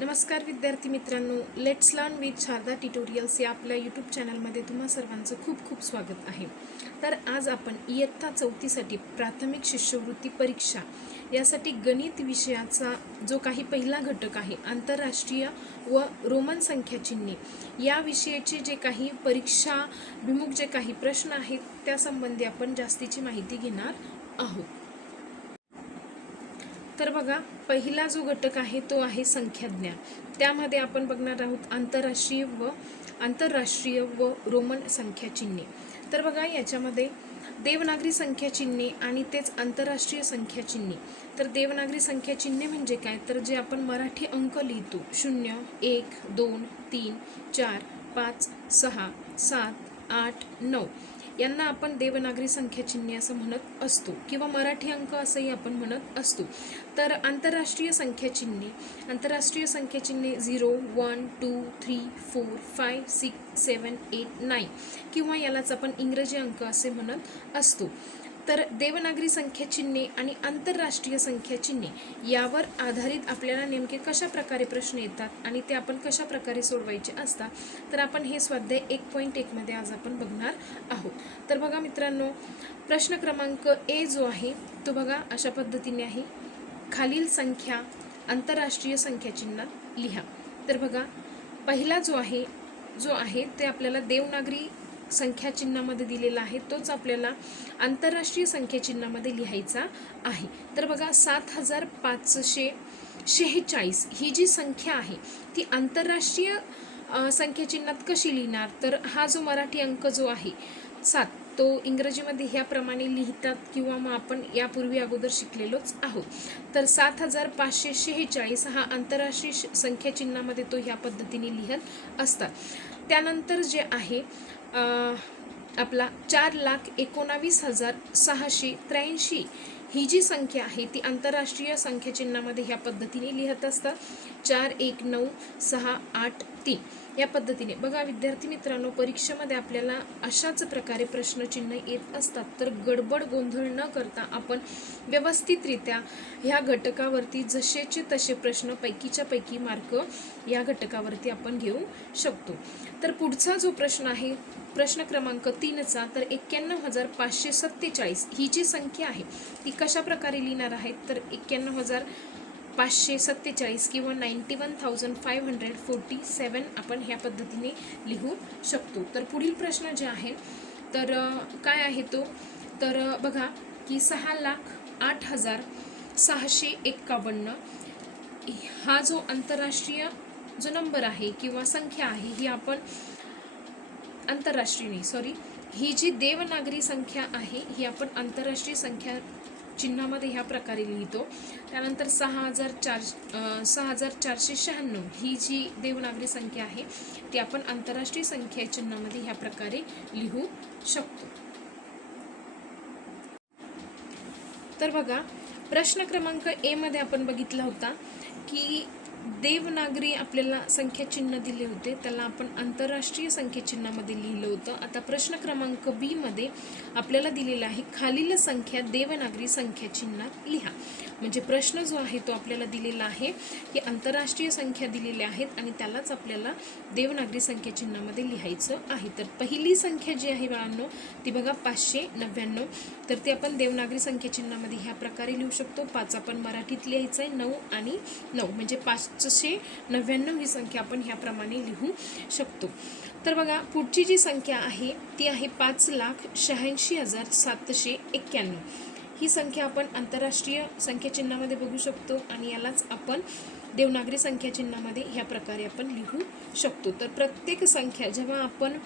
नमस्कार विद्यार्थी मित्रांनो, let's learn with Sharada tutorials या आपल्या यूट्यूब चॅनलमध्ये तुम्हा सर्वांचं खूप खूप स्वागत आहे. तर आज आपण इयत्ता 4साठी प्राथमिक शिष्यवृत्ती परीक्षा यासाठी गणित विषयाचा जो काही पहिला घटक आहे आंतरराष्ट्रीय व रोमन संख्याचिन्हे या विषयाचे जे काही परीक्षाभिमुख जे काही प्रश्न आहेत त्यासंबंधी आपण जास्तीची माहिती घेणार आहोत. तर बघा, पहिला जो घटक आहे तो आहे संख्याज्ञान. त्यामध्ये आपण बघणार आहोत आंतरराष्ट्रीय व रोमन संख्याचिन्हे. तर बघा, याच्यामध्ये देवनागरी संख्याचिन्हे आणि तेच आंतरराष्ट्रीय संख्याचिन्हे. तर देवनागरी संख्याचिन्हे म्हणजे काय, तर जे आपण मराठी अंक लिहितो 0, 1, 2, 3, 4, 5, 6, 7, 8, 9 यांना आपण देवनागरी संख्याचिन्हे असं म्हणत असतो किंवा मराठी अंक असंही आपण म्हणत असतो. तर आंतरराष्ट्रीय संख्याचिन्हे 0, 1, 2, 3, 4, 5, 6, 7, 8, 9 किंवा यालाच आपण इंग्रजी अंक असे म्हणत असतो. तर देवनागरी संख्याचिन्हे आणि आंतरराष्ट्रीय संख्याचिन्हे यावर आधारित आपल्याला नेमके कशा प्रकारे प्रश्न येतात आणि ते आपण कशा प्रकारे सोडवायचे असतात, तर आपण हे स्वाध्याय 1.1 मध्ये आज आपण बघणार आहोत. तर बघा मित्रांनो, प्रश्न क्रमांक ए जो आहे तो बघा अशा पद्धतीने आहे. खालील संख्या आंतरराष्ट्रीय संख्याचिन्हात लिहा. तर बघा, पहिला जो आहे ते आपल्याला देवनागरी संख्याचिन्हामध्ये दिलेला आहे, तोच आपल्याला आंतरराष्ट्रीय संख्याचिन्हामध्ये लिहायचा आहे. तर बघा, 7546 ही जी संख्या आहे ती आंतरराष्ट्रीय संख्याचिन्हात कशी लिहिणार, तर हा जो मराठी अंक जो आहे 7 तो इंग्रजीमध्ये ह्याप्रमाणे लिहितात किंवा मग आपण यापूर्वी अगोदर शिकलेलोच आहोत. तर 7546 हा आंतरराष्ट्रीय संख्याचिन्हामध्ये तो ह्या पद्धतीने लिहत असतात. त्यानंतर जे आहे आपला 4,19,683 ही जी संख्या आहे ती आंतरराष्ट्रीय संख्याचिन्हामध्ये ह्या पद्धतीने लिहत असतात. 4,19,683 या पद्धतीने. बघा विद्यार्थी मित्रांनो, परीक्षेमध्ये आपल्याला अशाच प्रकारे प्रश्नचिन्ह येत असतात. तर गडबड गोंधळ न करता आपण व्यवस्थितरित्या ह्या घटकावरती जसेचे तसे प्रश्न पैकीच्या पैकी मार्क या घटकावरती आपण घेऊ शकतो. तर पुढचा जो प्रश्न आहे प्रश्न क्रमांक 3चा, तर 91,547 ही जी संख्या आहे ती कशा प्रकारे लिहिणार आहेत, तर 91,547 किंवा 91,547 आपण ह्या पद्धतीने लिहू शकतो. तर पुढील प्रश्न जे आहे तर काय आहे तो, तर बघा की 6,08,651 हा जो आंतरराष्ट्रीय जो नंबर आहे किंवा संख्या आहे ही आपण ही जी देवनागरी संख्या आहे ही आपण आंतरराष्ट्रीय संख्या चिन्हामध्ये ह्या प्रकारे लिहितो. त्यानंतर 6,496 ही जी देवनागरी संख्या आहे ती आपण आंतरराष्ट्रीय संख्या चिन्हामध्ये ह्या प्रकारे लिहू शकतो. तर बघा, प्रश्न क्रमांक ए मध्ये आपण बघितला होता की देवनागरी आपल्याला संख्या चिन्ह दिले होते, त्याला आपण आंतरराष्ट्रीय संख्या चिन्हामध्ये लिहिलं होतं. आता प्रश्न क्रमांक बी मध्ये आपल्याला दिलेला आहे खालील संख्या देवनागरी संख्या चिन्हात लिहा. म्हणजे प्रश्न जो आहे तो आपल्याला दिलेला आहे की आंतरराष्ट्रीय संख्या दिलेल्या आहेत आणि त्यालाच आपल्याला देवनागरी संख्या चिन्हामध्ये लिहायचं आहे. तर पहिली संख्या जी आहे बाळांनो ती बघा 599. तर ती आपण देवनागरी संख्या चिन्हामध्ये ह्या प्रकारे लिहू शकतो. 5 आपण मराठीत लिहायचं आहे, 9 आणि 9 म्हणजे 599 ही संख्या आपण ह्याप्रमाणे लिहू शकतो. तर बघा, पुढची जी संख्या आहे ती आहे 5,86,791 ही संख्या आपण आंतरराष्ट्रीय संख्या चिन्हामध्ये बघू शकतो आणि यालाच आपण देवनागरी संख्या चिन्हामध्ये ह्या प्रकारे आपण लिहू शकतो. तर प्रत्येक संख्या जेव्हा आपण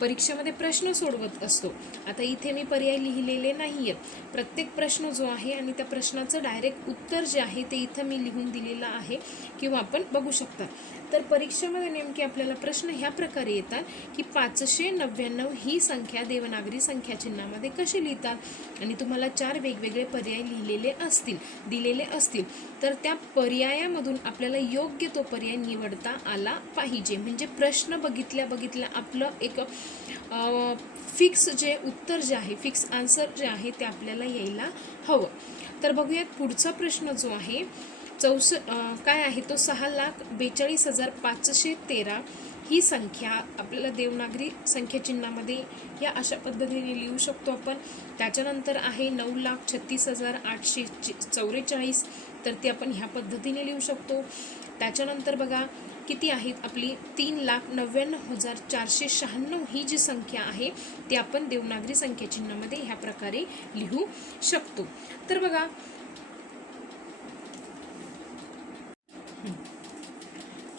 परीक्षेमध्ये प्रश्न सोडवत असतो, आता इथे मी पर्याय लिहिलेले नाही आहेत, प्रत्येक प्रश्न जो आहे आणि त्या प्रश्नाचं डायरेक्ट उत्तर जे आहे ते इथं मी लिहून दिलेलं आहे किंवा आपण बघू शकता. तर परीक्षेमध्ये नेमके आपल्याला प्रश्न ह्या प्रकारे येतात की 599 ही संख्या देवनागरी संख्या चिन्हामध्ये कशी लिहितात आणि तुम्हाला 4 वेगवेगळे पर्याय दिलेले असतील तर त्या पर्यायामधून आपल्याला योग्य तो पर्याय निवडता आला पाहिजे. म्हणजे प्रश्न बघितल्या आपलं एक फिक्स जे उत्तर जे आहे, फिक्स आन्सर जे आहे ते आपल्याला यायला हवं. तर बघूयात पुढचा प्रश्न जो आहे काय आहे तो 6,42,513 ही संख्या आपल्याला देवनागरी संख्या चिन्हामध्ये या अशा पद्धतीने लिहू शकतो आपण. त्याच्यानंतर आहे 9,36,844, तर ती आपण ह्या पद्धतीने लिहू शकतो. त्याच्यानंतर बघा किती आहेत आपली 3,99,496 ही जी संख्या आहे ती आपण देवनागरी संख्या चिन्हामध्ये ह्या प्रकारे लिहू शकतो. तर बघा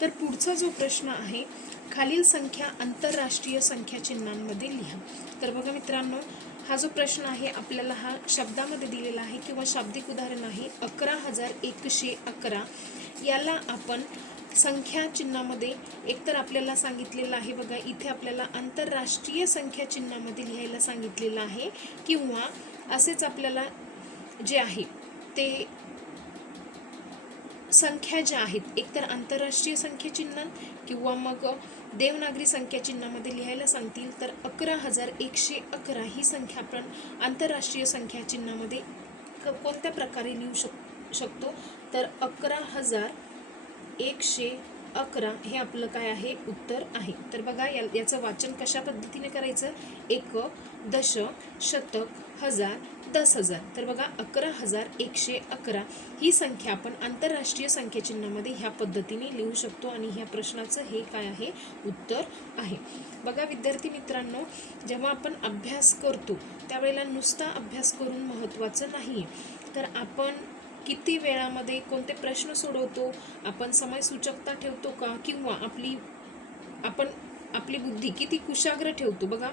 तर पुढचा जो प्रश्न आहे, खालील संख्या आंतरराष्ट्रीय संख्या चिन्हांमध्ये लिहा. तर बघा मित्रांनो, हा जो प्रश्न आहे आपल्याला हा शब्दामध्ये दिलेला आहे किंवा शाब्दिक उदाहरण आहे 11,111. याला आपण संख्या चिन्हामध्ये एकतर आपल्याला सांगितलेलं आहे बघा, इथे आपल्याला आंतरराष्ट्रीय संख्या चिन्हामध्ये लिहायला सांगितलेलं आहे, किंवा असेच आपल्याला जे आहे ते संख्या ज्या आहेत एकतर आंतरराष्ट्रीय संख्या चिन्ह किंवा मग देवनागरी संख्या चिन्हामध्ये लिहायला सांगतील. तर 11,111 ही संख्या आपण आंतरराष्ट्रीय संख्या चिन्हामध्ये कोणत्या प्रकारे लिहू शकतो. तर 11,111 हे आपलं काय आहे, उत्तर आहे. तर बघा याचं वाचन कशा पद्धतीने करायचं, एकक, दशक, शतक, हजार, 10,000. तर बघा 11,111 ही संख्या आपण आंतरराष्ट्रीय संख्या चिन्हामध्ये ह्या पद्धतीने लिहू शकतो आणि ह्या प्रश्नाचं हे काय आहे, उत्तर आहे. बघा विद्यार्थी मित्रांनो, जेव्हा आपण अभ्यास करतो त्यावेळेला नुसता अभ्यास करून महत्त्वाचं नाही, तर आपण किती वेळामध्ये कोणते प्रश्न सोडवतो, आपण समयसूचकता ठेवतो का, किंवा आपण आपली बुद्धी किती कुशाग्र ठेवतो. बघा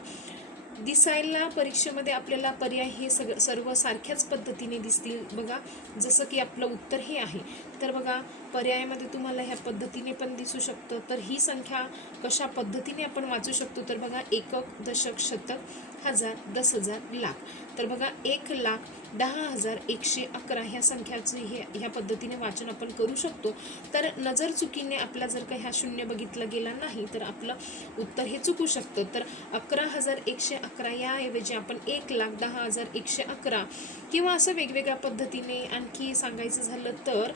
दिसायला परीक्षेमध्ये आपल्याला पर्याय हे सर्व सारख्याच पद्धतीने दिसतील. बघा जसं की आपलं उत्तर हे आहे, तर बघा पर्यायामध्ये तुम्हाला ह्या पद्धतीने पण दिसू शकतं. तर ही संख्या कशा पद्धतीने आपण वाचू शकतो, तर बघा एकक, दशक, शतक, हजार, 10,000, लाख. तर बघा 1,10,111 ह्या संख्याचे ह्या पद्धतीने वाचन आपण करू शकतो. तर नजर चुकीने आपला जर का ह्या शून्य बघितला गेला नाही तर आपलं उत्तर हे चुकू शकतं. तर 11,111 याऐवजी आपण 1,10,111 किंवा असं वेगवेगळ्या पद्धतीने आणखी सांगायचं झालं तर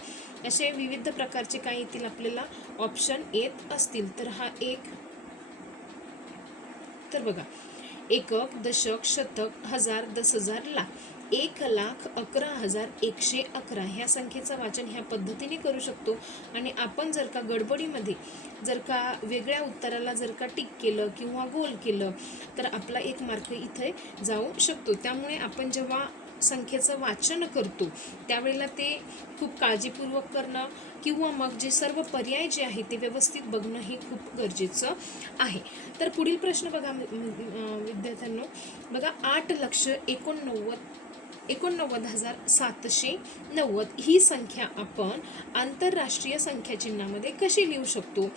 असे विविध प्रकारचे काय येतील आपल्याला ऑप्शन येत असतील. तर हा एक, तर बघा एकक, दशक, शतक, हजार, 10,000, लाख. 1,11,111 ह्या संख्येचं वाचन ह्या पद्धतीने करू शकतो. आणि आपण जर का गडबडीमध्ये जर का वेगळ्या उत्तराला जर का टिक केलं किंवा गोल केलं तर आपला 1 मार्क इथे जाऊ शकतो. त्यामुळे आपण जेव्हा संख्येचं वाचन करतो त्यावेळेला ते खूप काळजीपूर्वक करणं किंवा मग जे सर्व पर्याय जे आहे ते व्यवस्थित बघणं हे खूप गरजेचं आहे. तर पुढील प्रश्न बघा विद्यार्थ्यांनो, बघा 8,89,790 ही संख्या आपण आंतरराष्ट्रीय संख्या चिन्हामध्ये कशी लिहू शकतो.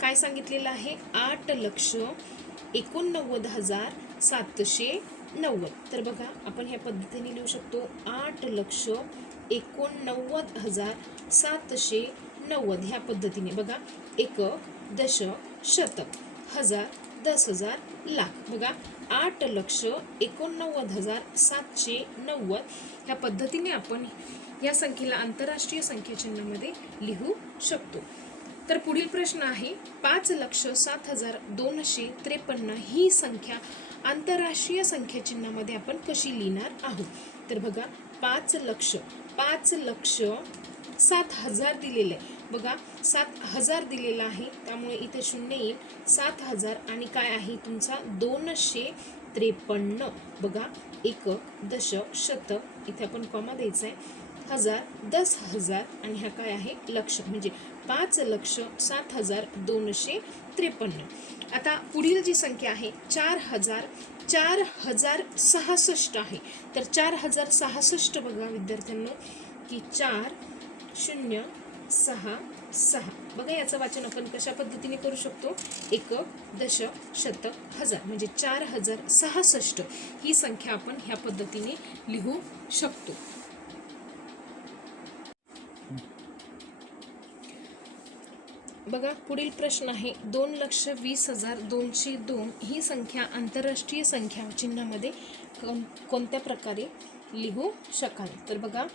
काय सांगितलेलं आहे, 8,89,790. तर बघा आपण ह्या पद्धतीने लिहू शकतो 8,89,790 ह्या पद्धतीने. बघा एकक, दशक, शतक, हजार, 10,000, लाख. बघा 8,89,790 ह्या पद्धतीने आपण या संख्येला आंतरराष्ट्रीय संख्या चिन्हामध्ये लिहू शकतो. तर पुढील प्रश्न आहे 5,07,253 ही संख्या आंतरराष्ट्रीय संख्या चिन्हामध्ये आपण कशी लिहिणार आहोत. तर बघा 5,07,000 दिलेलं आहे. बघा 7,000 दिलेला आहे त्यामुळे इथे शून्य येईल. 7,000 आणि काय आहे तुमचा 253. बघा एकक, दशक, शतक, इथे आपण कॉमा द्यायचा आहे, हजार, 10,000 आणि हा काय आहे लक्ष, म्हणजे 5,07,253. आता पुढील जी संख्या आहे 4,66 आहे. तर 4,066 बघा विद्यार्थ्यांनो की 4,066. बघा याचं वाचन आपण कशा पद्धतीने करू शकतो, एकक, दशक, शतक, हजार, म्हणजे 4,066 ही संख्या आपण ह्या पद्धतीने लिहू शकतो. बघा पुढील प्रश्न आहे 2,20,202 ही संख्या आंतरराष्ट्रीय संख्या चिन्हामध्ये कोणत्या प्रकारे लिहू शकाल. तर बघा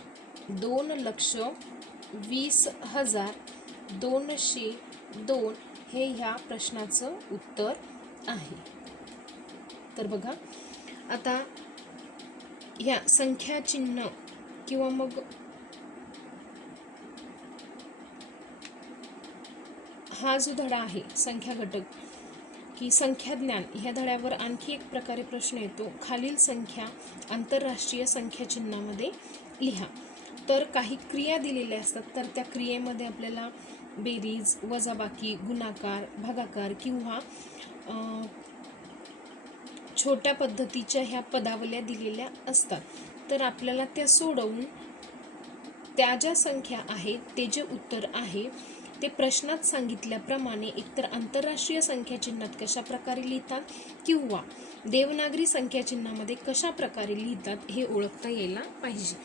2,20,202 20,202 हे ह्या प्रश्नाचं उत्तर आहे. तर बघा आता ह्या संख्या चिन्ह किंवा मग हा जो धडा आहे संख्या घटक की संख्या ज्ञान, ह्या धड्यावर आणखी एक प्रकारे प्रश्न येतो, खालील संख्या आंतरराष्ट्रीय संख्या चिन्हामध्ये लिहा. तर काही क्रिया दिलेल्या असतात, तर त्या क्रियेमध्ये आपल्याला बेरीज, वजाबाकी, गुणाकार, भागाकार किंवा छोट्या पद्धतीच्या ह्या पदावल्या दिलेल्या असतात. तर आपल्याला त्या सोडवून त्या ज्या संख्या आहेत ते जे उत्तर आहे ते प्रश्नात सांगितल्याप्रमाणे एकतर आंतरराष्ट्रीय संख्या चिन्हात कशा प्रकारे लिहितात किंवा देवनागरी संख्या चिन्हामध्ये कशा प्रकारे लिहितात हे ओळखता यायला पाहिजे.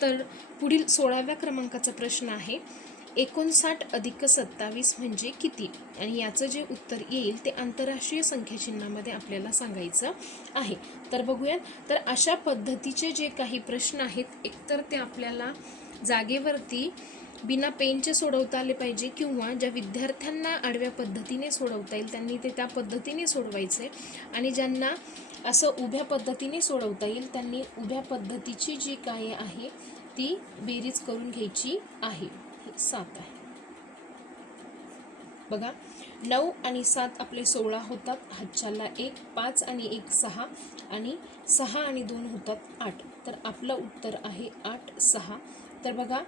तर पुढील 16व्या क्रमांकाचा प्रश्न आहे, 59 अधिक 27 म्हणजे किती? आणि याचं जे उत्तर येईल ते आंतरराष्ट्रीय संख्या चिन्हामध्ये आपल्याला सांगायचं आहे. तर बघूयात. तर अशा पद्धतीचे जे काही प्रश्न आहेत एकतर ते आपल्याला जागेवरती बिना पेनचे सोडवता आले पाहिजे किंवा ज्या विद्यार्थ्यांना आडव्या पद्धतीने सोडवता येईल त्यांनी ते त्या पद्धतीने सोडवायचे आणि ज्यांना असं उभ्या पद्धतीने सोडवता येईल त्यांनी उभ्या पद्धतीची जी काय आहे ती बेरीज करून घ्यायची आहे. 7 आहे बघा. 9 आणि 7 आपले 16 होतात, हातच्याला 1, 5 आणि 1 6 आणि 6 आणि 2 होतात 8. तर आपलं उत्तर आहे 8, 6. तर बघा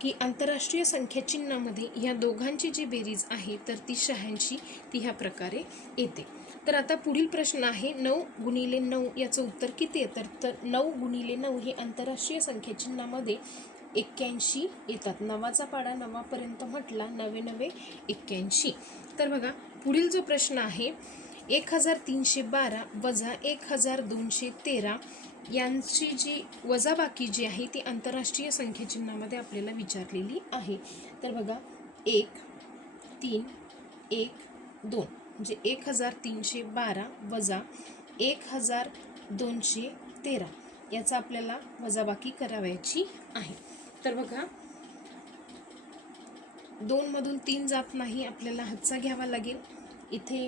की आंतरराष्ट्रीय संख्या चिन्हामध्ये ह्या दोघांची जी बेरीज आहे तर ती 86 ती ह्या प्रकारे येते. तर आता पुढील प्रश्न आहे 9 गुणिले 9 याचं उत्तर किती येतं? तर 9 गुणिले 9 हे आंतरराष्ट्रीय संख्या चिन्हामध्ये 81 येतात. 9चा पाडा 9पर्यंत म्हटला 9 9 81. तर बघा पुढील जो प्रश्न आहे 1312 वजा 1213 यांची जी वजाबाकी जी आहे ती आंतरराष्ट्रीय संख्या चिन्हामध्ये आपल्याला विचारलेली आहे. तर बघा 1 3 1 2 म्हणजे 1312 वजा 1213 याचा आपल्याला वजाबाकी करावयाची आहे. तर बघा 2 मधून 3 जात नाही, आपल्याला हातचा घ्यावा लागेल. इथे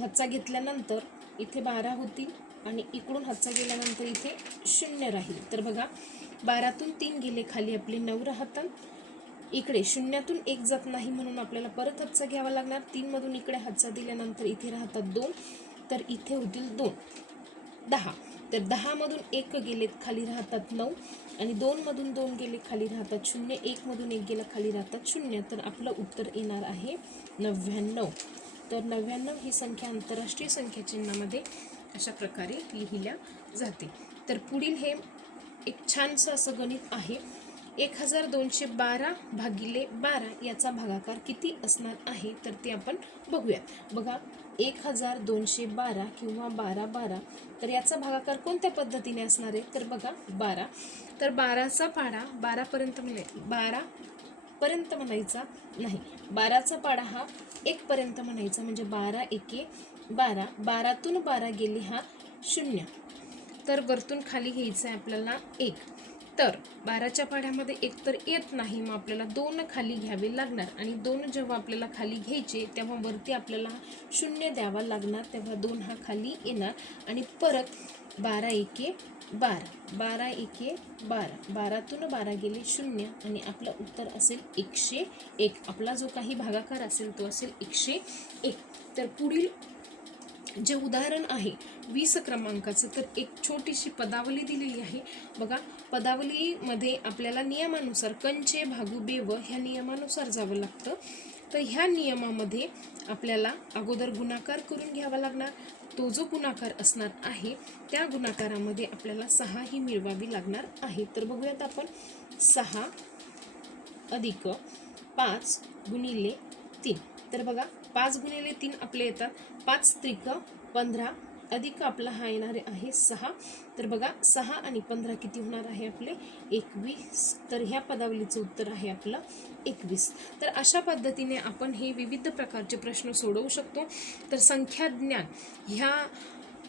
हातचा घेतल्यानंतर इथे 12 होतील आणि इकडून हातचा गेल्यानंतर इथे 0 राहील. तर बघा 12तून 3 गेले खाली आपले 9 राहतात. इकडे 0तून 1 जात नाही म्हणून आपल्याला परत हातचा घ्यावा लागणार. 3 मधून इकडे हातचा दिल्यानंतर इथे राहतात 2, तर इथे होतील 2 10. तर 10 मधून 1 गेलेत खाली राहतात 9 आणि 2 मधून 2 गेले खाली राहतात 0, 1 मधून 1 गेला खाली राहतात 0. तर आपलं उत्तर येणार आहे 99. तर 99 ही संख्या आंतरराष्ट्रीय संख्या चिन्हामध्ये अशा प्रकारे लिहिल्या जाते. तर पुढील हे एक छानसं असं गणित आहे. 1212 भागिले 12 याचा भागाकार किती असणार आहे तर ते आपण बघूयात. बघा 1212 किंवा 12 12 तर याचा भागाकार कोणत्या पद्धतीने असणार आहे तर बघा 12. तर 12चा पाढा 12पर्यंत म्हणायचा नाही, 12चा पाढा हा 1 पर्यंत म्हणायचा म्हणजे 12 एके 12. 12तून 12 गेली हा 0, तर वरतून खाली घ्यायचं आहे आपल्याला 1. तर 12च्या पाढ्यामध्ये 1 तर येत नाही, मग आपल्याला 2 खाली घ्यावे लागणार आणि 2 जेव्हा आपल्याला खाली घ्यायचे तेव्हा वरती आपल्याला 0 द्यावा लागणार, तेव्हा 2 हा खाली येणार आणि परत 12 एके 12, 12 एके 12, 12तून 12 गेले 0 आणि आपलं उत्तर असेल 101. आपला जो काही भागाकार असेल तो असेल 101. तर पुढील जे उदाहरण आहे 20 क्रमांकाचं, तर एक छोटीशी पदावली दिलेली आहे बघा. पदावलीमध्ये आपल्याला नियमानुसार कंचे भागू बेव ह्या नियमानुसार जावं लागतं. तर ह्या नियमामध्ये आपल्याला अगोदर गुणाकार करून घ्यावा लागणार. तो जो गुणाकार असणार आहे त्या गुणाकारामध्ये आपल्याला 6 ही मिळवावी लागणार आहे. तर बघूयात आपण 6 अधिक 5 गुणिले 3. तर बघा 5 गुणिले 3 आपले येतात 5 त्रिक 15 अधिक आपला हा येणार आहे 6. तर बघा 6 आणि 15 किती होणार आहे आपले 21. तर ह्या पदावलीचं उत्तर आहे आपलं 21. तर अशा पद्धतीने आपण हे विविध प्रकारचे प्रश्न सोडवू शकतो. तर संख्या ज्ञान ह्या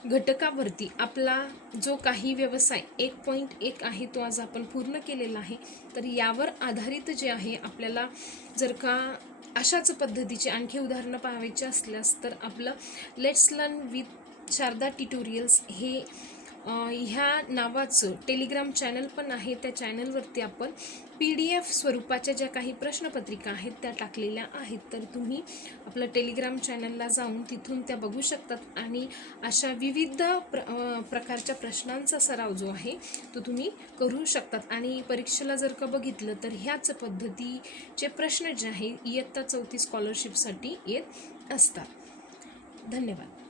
घटकावरती आपला जो काही व्यवसाय 1.1 आहे तो आज आपण पूर्ण केलेला आहे. तर यावर आधारित जे आहे आपल्याला जर का अशाच पद्धतीचे आणखी उदाहरणं पाहायची असल्यास तर आपलं let's learn with Sharada tutorials हे ह्या नावाचं टेलिग्राम चॅनल पण आहे. त्या चॅनलवरती आपण PDF स्वरूपाच्या ज्या काही प्रश्नपत्रिका आहेत त्या टाकलेल्या आहेत. तर तुम्ही आपलं टेलिग्राम चॅनलला जाऊन तिथून त्या बघू शकतात आणि अशा विविध प्रकारच्या प्रश्नांचा सराव जो आहे तो तुम्ही करू शकतात. आणि परीक्षेला जर का बघितलं तर ह्याच पद्धतीचे प्रश्न जे आहे इयत्ता 4थी स्कॉलरशिपसाठी येत असतात. धन्यवाद.